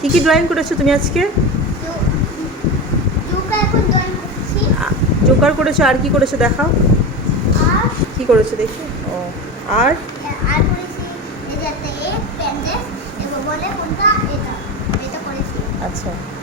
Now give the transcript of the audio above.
Kiki drawing kurang sih tuh কার করেছে আর কি করেছে দেখা কি করেছে দেখি ও আর আর করেছে এই যে এটা এই পেন্ডেন্ট বলে কোনটা এটা এটা করেছে আচ্ছা